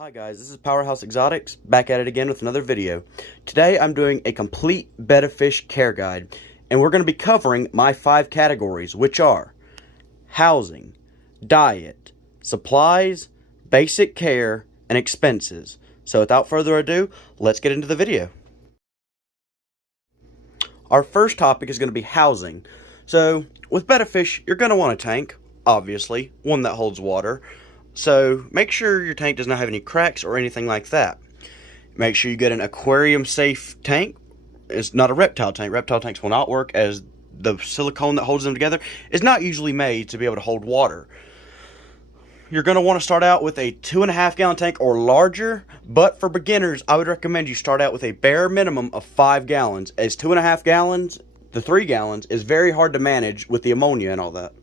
Hi guys, this is Powerhouse Exotics, back at it again with another video. Today I'm doing a complete betta fish care guide, and we're going to be covering my 5 categories, which are housing, diet, supplies, basic care, and expenses. So without further ado, let's get into the video. Our first topic is going to be housing. So with betta fish, you're going to want a tank, obviously, one that holds water. So make sure your tank does not have any cracks or anything like that. Make sure you get an aquarium safe tank. It's not a reptile tank. Reptile tanks will not work, as the silicone that holds them together is not usually made to be able to hold water. You're going to want to start out with a 2.5 gallon tank or larger, but for beginners I would recommend you start out with a bare minimum of 5 gallons, as 2.5 gallons to 3 gallons is very hard to manage with the ammonia and all that.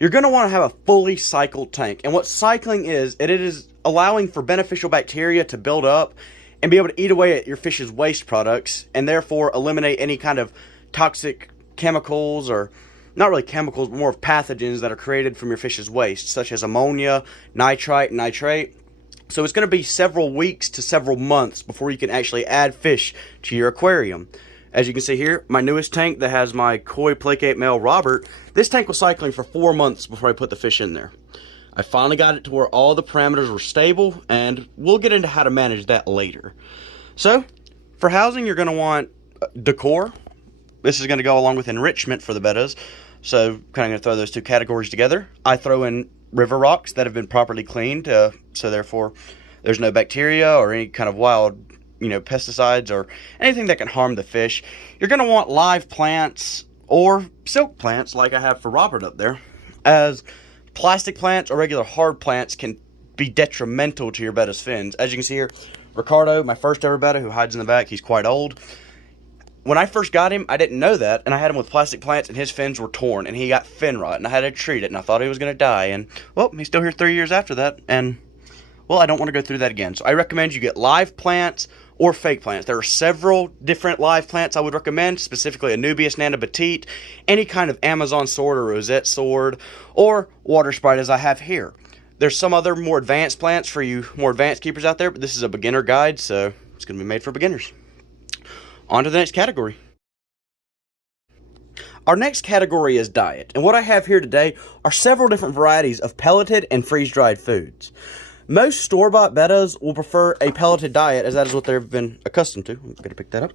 You're going to want to have a fully cycled tank. And what cycling is, it is allowing for beneficial bacteria to build up and be able to eat away at your fish's waste products, and therefore eliminate any kind of toxic chemicals, or not really chemicals, but more of pathogens that are created from your fish's waste, such as ammonia, nitrite, and nitrate. So it's going to be several weeks to several months before you can actually add fish to your aquarium. As you can see here, my newest tank that has my koi placate male Robert, this tank was cycling for 4 months before I put the fish in there. I finally got it to where all the parameters were stable, and we'll get into how to manage that later. So, for housing, you're going to want decor. This is going to go along with enrichment for the bettas. So, kind of going to throw those two categories together. I throw in river rocks that have been properly cleaned, so therefore there's no bacteria or any kind of wild pesticides or anything that can harm the fish. You're going to want live plants or silk plants like I have for Robert up there, as plastic plants or regular hard plants can be detrimental to your betta's fins. As you can see here, Ricardo, my first ever betta, who hides in the back, he's quite old. When I first got him, I didn't know that, and I had him with plastic plants, and his fins were torn, and he got fin rot, and I had to treat it, and I thought he was going to die, and, well, he's still here 3 years after that, and, well, I don't want to go through that again. So I recommend you get live plants or fake plants. There are several different live plants I would recommend, specifically Anubias nanobatite, any kind of Amazon sword or rosette sword, or water sprite as I have here. There's some other more advanced plants for you more advanced keepers out there, but this is a beginner guide, so it's going to be made for beginners. On to the next category. Our next category is diet, and what I have here today are several different varieties of pelleted and freeze-dried foods. Most store-bought bettas will prefer a pelleted diet, as that is what they've been accustomed to. I'm going to pick that up.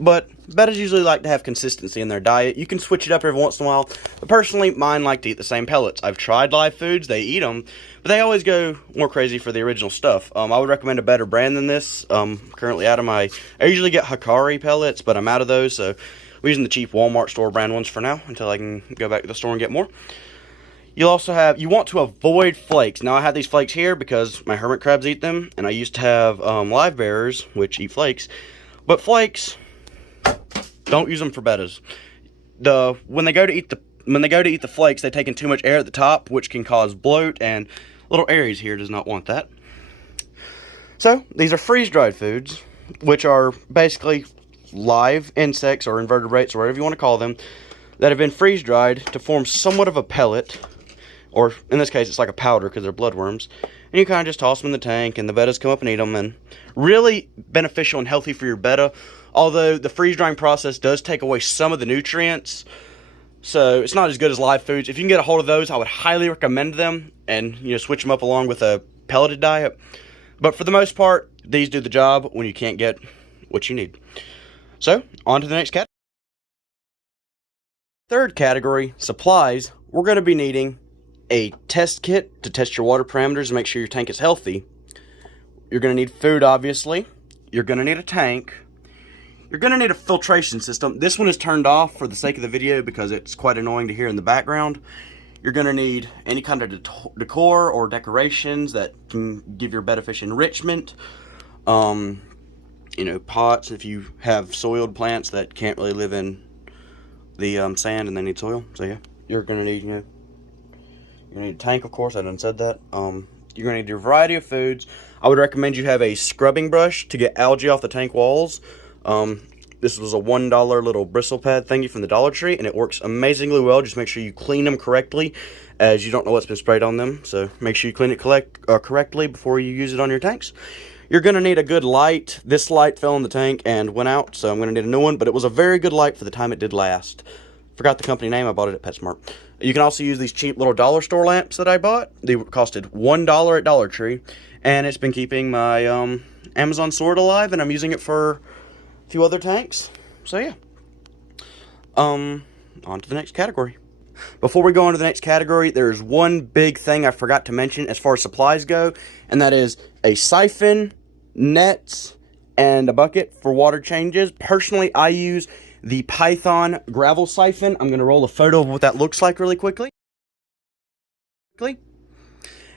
But bettas usually like to have consistency in their diet. You can switch it up every once in a while, but personally, mine like to eat the same pellets. I've tried live foods, they eat them, but they always go more crazy for the original stuff. I would recommend a better brand than this. Currently out of I usually get Hikari pellets, but I'm out of those, so we're using the cheap Walmart store brand ones for now, until I can go back to the store and get more. You want to avoid flakes. Now I have these flakes here because my hermit crabs eat them, and I used to have live bearers, which eat flakes. But flakes, don't use them for bettas. When they go to eat the flakes, they take in too much air at the top, which can cause bloat, and little Aries here does not want that. So these are freeze-dried foods, which are basically live insects or invertebrates, or whatever you want to call them, that have been freeze-dried to form somewhat of a pellet. Or, in this case, it's like a powder because they're bloodworms. And you kind of just toss them in the tank, and the bettas come up and eat them. And really beneficial and healthy for your betta. Although the freeze-drying process does take away some of the nutrients. So, it's not as good as live foods. If you can get a hold of those, I would highly recommend them. And, switch them up along with a pelleted diet. But for the most part, these do the job when you can't get what you need. So, on to the next category. Third category, supplies. We're going to be needing a test kit to test your water parameters and make sure your tank is healthy. You're going to need food, obviously. You're going to need a tank. You're going to need a filtration system. This one is turned off for the sake of the video because it's quite annoying to hear in the background. You're going to need any kind of decor or decorations that can give your betta fish enrichment. Pots if you have soiled plants that can't really live in the sand and they need soil. So yeah, you're going to need, you're going to need a tank, of course. I done said that. You're going to need your variety of foods. I would recommend you have a scrubbing brush to get algae off the tank walls. This was a $1 little bristle pad thingy from the Dollar Tree, and it works amazingly well. Just make sure you clean them correctly, as you don't know what's been sprayed on them. So make sure you clean it correctly before you use it on your tanks. You're going to need a good light. This light fell in the tank and went out, so I'm going to need a new one, but it was a very good light for the time it did last. Forgot the company name. I bought it at PetSmart. You can also use these cheap little dollar store lamps that I bought. They costed $1 at Dollar Tree, and it's been keeping my Amazon sword alive, and I'm using it for a few other tanks. So yeah. On to the next category. Before we go on to the next category, there's one big thing I forgot to mention as far as supplies go, and that is a siphon, nets, and a bucket for water changes. Personally, I use the Python gravel siphon. I'm going to roll a photo of what that looks like really quickly.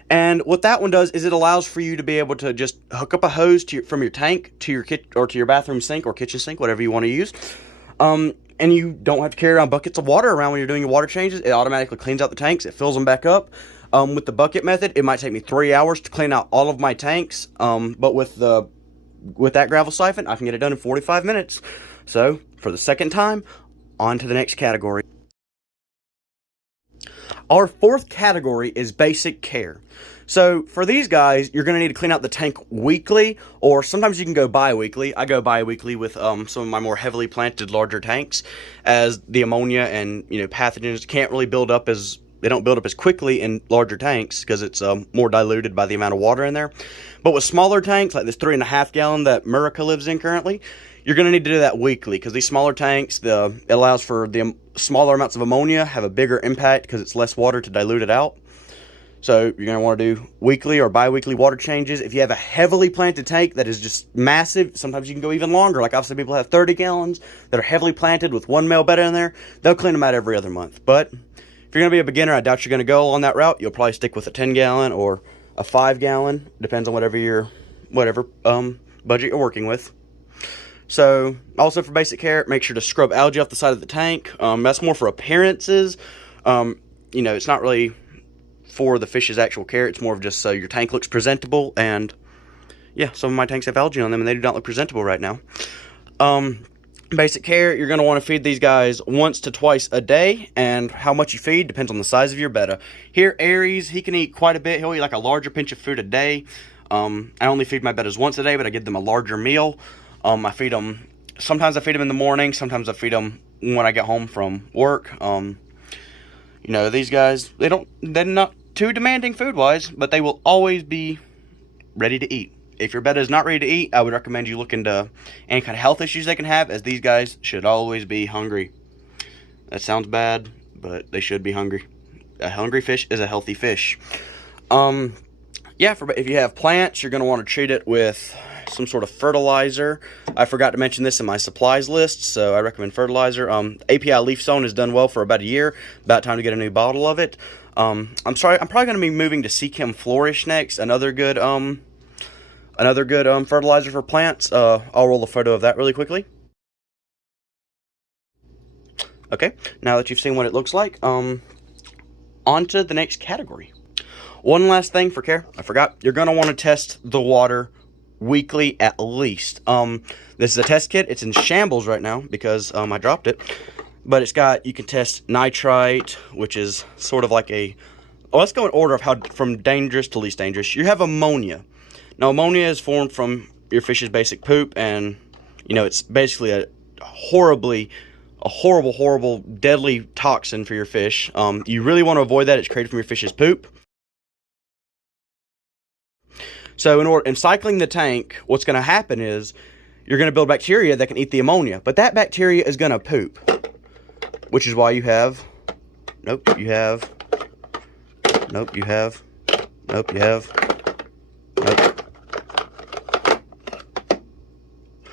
And what that one does is it allows for you to be able to just hook up a hose from your tank to your to your bathroom sink or kitchen sink, whatever you want to use. And you don't have to carry around buckets of water around when you're doing your water changes. It automatically cleans out the tanks. It fills them back up. With the bucket method, it might take me 3 hours to clean out all of my tanks. But with that gravel siphon, I can get it done in 45 minutes. So, for the second time, on to the next category. Our fourth category is basic care. So, for these guys, you're going to need to clean out the tank weekly, or sometimes you can go bi-weekly. I go bi-weekly with some of my more heavily planted larger tanks, as the ammonia and pathogens can't really build up as they don't build up as quickly in larger tanks because it's more diluted by the amount of water in there. But with smaller tanks, like this 3.5 gallon that Murica lives in currently, you're going to need to do that weekly because these smaller tanks, it allows for the smaller amounts of ammonia have a bigger impact because it's less water to dilute it out. So you're going to want to do weekly or bi-weekly water changes. If you have a heavily planted tank that is just massive, sometimes you can go even longer. Like I've seen people have 30 gallons that are heavily planted with one male Betta in there. They'll clean them out every other month. But if you're going to be a beginner, I doubt you're going to go on that route. You'll probably stick with a 10 gallon or a 5 gallon. Depends on whatever budget you're working with. So, also for basic care, make sure to scrub algae off the side of the tank. That's more for appearances. It's not really for the fish's actual care. It's more of just so your tank looks presentable. And, yeah, some of my tanks have algae on them, and they do not look presentable right now. Basic care, you're going to want to feed these guys once to twice a day. And how much you feed depends on the size of your Betta. Here, Aries, he can eat quite a bit. He'll eat like a larger pinch of food a day. I only feed my Bettas once a day, but I give them a larger meal. I feed them, sometimes I feed them in the morning, sometimes I feed them when I get home from work. These guys, they're not too demanding food-wise, but they will always be ready to eat. If your Betta is not ready to eat, I would recommend you look into any kind of health issues they can have, as these guys should always be hungry. That sounds bad, but they should be hungry. A hungry fish is a healthy fish. If you have plants, you're going to want to treat it with some sort of fertilizer. I forgot to mention this in my supplies list, so I recommend fertilizer. API Leaf Zone has done well for about a year. About time to get a new bottle of it. I'm probably going to be moving to Seachem Flourish next. Another good fertilizer for plants. I'll roll a photo of that really quickly. Okay, now that you've seen what it looks like, on to the next category. One last thing for care, I forgot. You're going to want to test the water weekly at least. This is a test kit. It's in shambles right now because I dropped it. But you can test nitrite, which is sort of like let's go in order of from dangerous to least dangerous. You have ammonia. Now, ammonia is formed from your fish's basic poop, and, it's basically a horrible, deadly toxin for your fish. You really want to avoid that. It's created from your fish's poop. So in cycling the tank, what's going to happen is you're going to build bacteria that can eat the ammonia. But that bacteria is going to poop, which is why you have,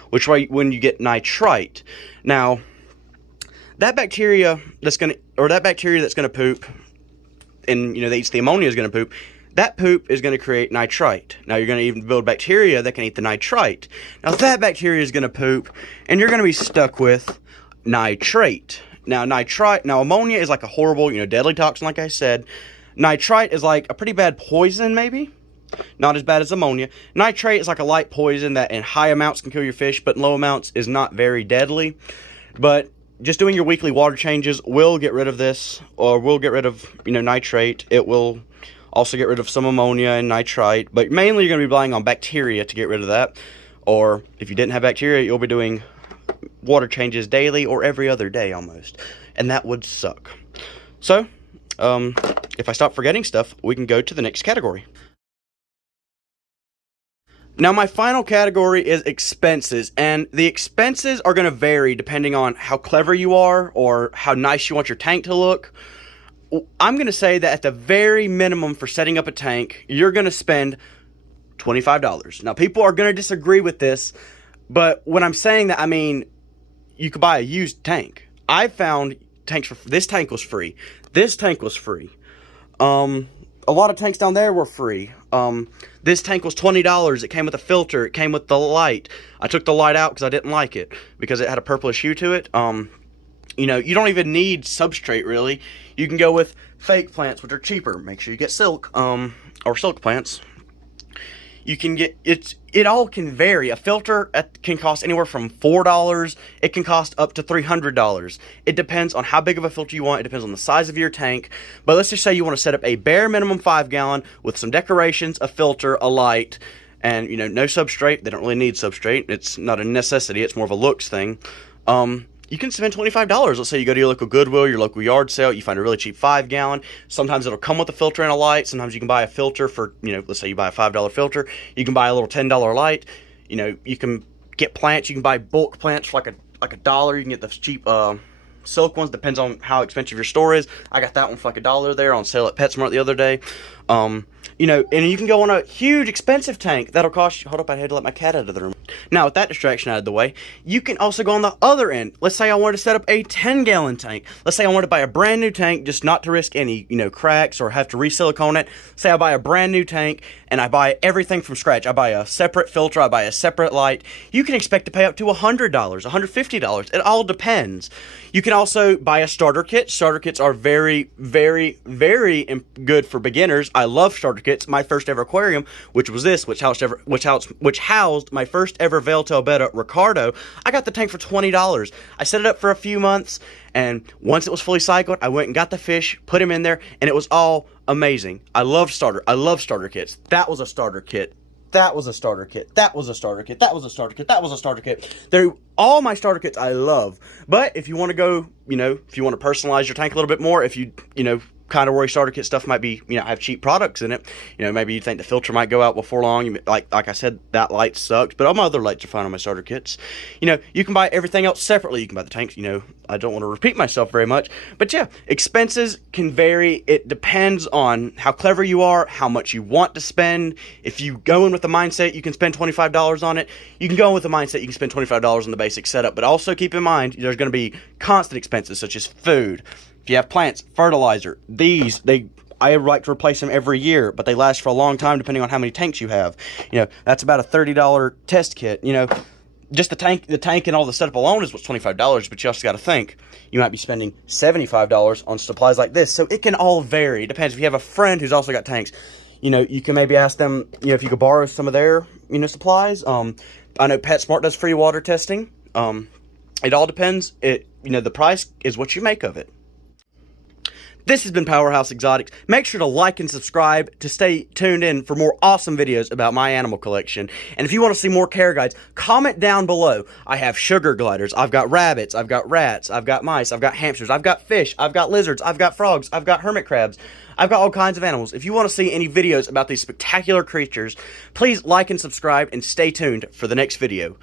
which way when you get nitrite. Now, that bacteria that's going to poop, and that eats the ammonia is going to poop. That poop is going to create nitrite. Now, you're going to even build bacteria that can eat the nitrite. Now, that bacteria is going to poop, and you're going to be stuck with nitrate. Now, ammonia is like a horrible, deadly toxin, like I said. Nitrite is like a pretty bad poison, maybe. Not as bad as ammonia. Nitrate is like a light poison that in high amounts can kill your fish, but in low amounts is not very deadly. But just doing your weekly water changes will get rid of this, or will get rid of, nitrate. It will also get rid of some ammonia and nitrite, but mainly you're going to be relying on bacteria to get rid of that. Or if you didn't have bacteria, you'll be doing water changes daily or every other day almost, and that would suck. So, if I stop forgetting stuff, we can go to the next category. Now, my final category is expenses, and the expenses are going to vary depending on how clever you are or how nice you want your tank to look. I'm going to say that at the very minimum for setting up a tank, you're going to spend $25. Now, people are going to disagree with this, but when I'm saying that, I mean, you could buy a used tank. I found tanks for, this tank was free. This tank was free. A lot of tanks down there were free. This tank was $20. It came with a filter. It came with the light. I took the light out because I didn't like it, because it had a purplish hue to it. You don't even need substrate, really. You can go with fake plants, which are cheaper. Make sure you get silk, or silk plants. You can get, it all can vary. A filter can cost anywhere from $4. It can cost up to $300. It depends on how big of a filter you want. It depends on the size of your tank. But let's just say you want to set up a bare minimum 5-gallon with some decorations, a filter, a light, and, no substrate. They don't really need substrate. It's not a necessity. It's more of a looks thing. You can spend $25. Let's say you go to your local Goodwill, your local yard sale, you find a really cheap 5-gallon. Sometimes it'll come with a filter and a light. Sometimes you can buy a filter for, let's say you buy a $5 filter. You can buy a little $10 light. You can get plants. You can buy bulk plants for like a dollar. You can get the cheap silk ones. Depends on how expensive your store is. I got that one for like $1 there on sale at PetSmart the other day. And you can go on a huge expensive tank that'll cost you, hold up, I had to let my cat out of the room. Now, with that distraction out of the way, you can also go on the other end. Let's say I wanted to set up a 10-gallon tank. Let's say I wanted to buy a brand new tank, just not to risk any, cracks or have to re-silicone it. Say I buy a brand new tank and I buy everything from scratch. I buy a separate filter, I buy a separate light. You can expect to pay up to $100, $150. It all depends. You can also buy a starter kit. Starter kits are very, very, very good for beginners. I love starter kits. My first ever aquarium, which was this, which housed my first ever Veltail Betta Ricardo. I got the tank for $20. I set it up for a few months, and once it was fully cycled, I went and got the fish, put them in there, and it was all amazing. I love starter kits. That was a starter kit. That was a starter kit. That was a starter kit. That was a starter kit. That was a starter kit. They're all my starter kits I love. But if you want to go, if you want to personalize your tank a little bit more, if you, kind of worry starter kit stuff might be, have cheap products in it. Maybe you think the filter might go out before long. Like I said, that light sucked, but all my other lights are fine on my starter kits. You can buy everything else separately. You can buy the tanks. I don't want to repeat myself very much, but yeah, expenses can vary. It depends on how clever you are, how much you want to spend. If you go in with the mindset you can spend $25 on it, you can go in with the mindset you can spend $25 on the basic setup. But also keep in mind, there's going to be constant expenses such as food. If you have plants, fertilizer, I like to replace them every year, but they last for a long time depending on how many tanks you have. That's about a $30 test kit. Just the tank and all the setup alone is what's $25, but you also got to think you might be spending $75 on supplies like this. So it can all vary. It depends. If you have a friend who's also got tanks, you can maybe ask them, if you could borrow some of their, supplies. I know PetSmart does free water testing. It all depends. The price is what you make of it. This has been Powerhouse Exotics. Make sure to like and subscribe to stay tuned in for more awesome videos about my animal collection. And if you want to see more care guides, comment down below. I have sugar gliders, I've got rabbits, I've got rats, I've got mice, I've got hamsters, I've got fish, I've got lizards, I've got frogs, I've got hermit crabs. I've got all kinds of animals. If you want to see any videos about these spectacular creatures, please like and subscribe and stay tuned for the next video.